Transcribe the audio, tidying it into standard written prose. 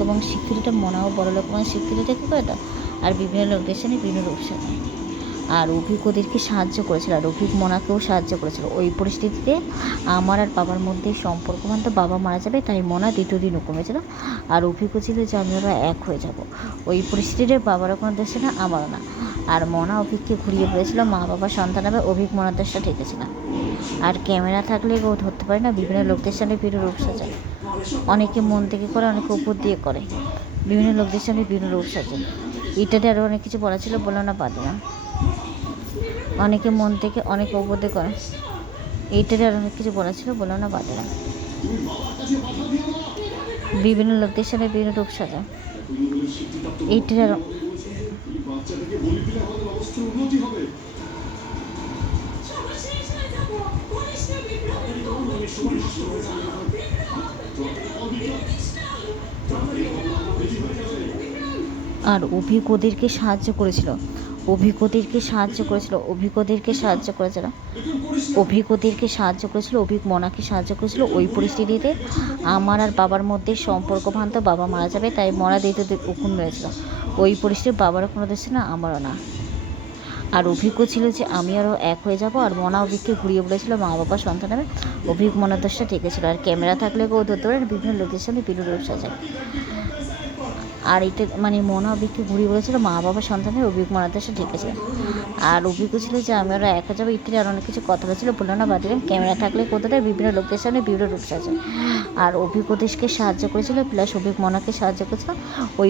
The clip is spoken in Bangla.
এবং শিক্ষিতটা, মনাও বড়লোক এবং শিক্ষিত দেখবে এটা। আর বিভিন্ন লোকদের সাথে বিভিন্ন রূপসা নেয়। আর অভিক ওদেরকে সাহায্য করেছিল, আর অভিক মনাকেও সাহায্য করেছিল। ওই পরিস্থিতিতে আমার আর বাবার মধ্যে সম্পর্ক মানতে বাবা মারা যাবে, তাই মনা দ্বিতীয় দিন কমেছিল। আর অভিজ্ঞ ছিল যে আমি ওরা এক হয়ে যাব। ওই পরিস্থিতিতে বাবারও কোনো দেশে না, আমারও না। আর মনা অভিককে ঘুরিয়ে পড়েছিল, মা বাবা সন্তান হবে, অভিক মনার দেশটা ঠেকেছিল। আর ক্যামেরা থাকলে কেউ ধরতে পারে না, বিভিন্ন লোকদের সামনে বিভিন্ন রূপ সাজায়। অনেকে মন থেকে করে, অনেকে উপর দিয়ে করে, বিভিন্ন লোকদের সামনে বিভিন্ন রূপ সাজায়। এটাতে আরও অনেক কিছু বলা ছিল, বললাম না, বাদ দিলাম। অনেকে মন থেকে, অনেকে উপর দিয়ে করে, এইটাতে আরও অনেক কিছু বলা ছিল, বললাম না, বাদ দিলাম। বিভিন্ন লোকদের সামনে বিভিন্ন রূপ সাজায়। এইটাতে আরও আর অভিজ্ঞদেরকে সাহায্য করেছিল, অভিজ্ঞদেরকে সাহায্য করেছিল, অভিজ্ঞদেরকে সাহায্য করেছিল, অভিজ্ঞদেরকে সাহায্য করেছিল, অভিক মনাকে সাহায্য করেছিল। ওই পরিস্থিতিতে আমার আর বাবার মধ্যে সম্পর্ক ভাঙত, বাবা মারা যাবে, তাই মরা দ্বিতীয় হুকুম রয়েছিল। ওই পরিস্থিতি বাবারও কোনো দেশে না, আমারও না। আর অভিজ্ঞ ছিল যে আমি আরও এক হয়ে যাব। আর মনা অভিককে ঘুরিয়ে বলেছিল মা বাবা সন্তান হবে, অভিক মনার দোষটা ঠেকেছিল। আর ক্যামেরা থাকলে কেউ ধরতে পারে, বিভিন্ন লোকের সামনে বিভিন্ন রূপ সাজায়। আর এটা মানে মনা অভিককে ঘুরিয়ে বলেছিল মা বাবা সন্তানের, অভিক মনার দেশে ঠেকেছে। আর অভিজ্ঞ ছিল যে আমি ওরা একা যাবো, ইত্যাদি আর অনেক কিছু কথা বলেছিল, বললো না, বাদ দিলাম। ক্যামেরা থাকলে কোথায় বিভিন্ন লোকদের সামনে বিভিন্ন রূপ সাজায়। আর অভিজ্ঞ দেশকে সাহায্য করেছিল, প্লাস অভিক মনাকে সাহায্য করেছিল। ওই